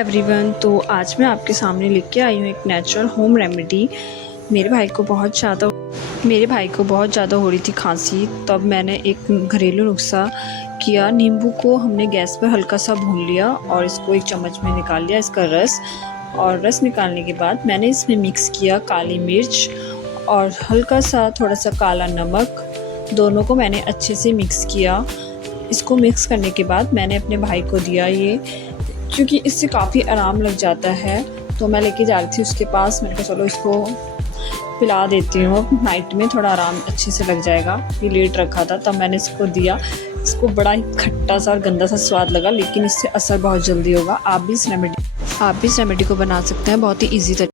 Everyone. तो आज मैं आपके सामने लेके आई हूँ एक नेचुरल होम रेमेडी। मेरे भाई को बहुत ज़्यादा हो रही थी खांसी, तब मैंने एक घरेलू नुस्खा किया। नींबू को हमने गैस पर हल्का सा भून लिया और इसको एक चम्मच में निकाल लिया इसका रस। और रस निकालने के बाद मैंने इसमें मिक्स किया काली मिर्च और हल्का सा थोड़ा सा काला नमक। दोनों को मैंने अच्छे से मिक्स किया। इसको मिक्स करने के बाद मैंने अपने भाई को दिया ये, क्योंकि इससे काफ़ी आराम लग जाता है। तो मैं लेके जा रही थी उसके पास, मैंने कहा चलो इसको पिला देती हूँ, नाइट में थोड़ा आराम अच्छे से लग जाएगा। ये लेट रखा था तब मैंने इसको दिया। इसको बड़ा ही खट्टा सा और गंदा सा स्वाद लगा, लेकिन इससे असर बहुत जल्दी होगा। आप भी इस रेमेडी को बना सकते हैं बहुत ही ईजी तरीके।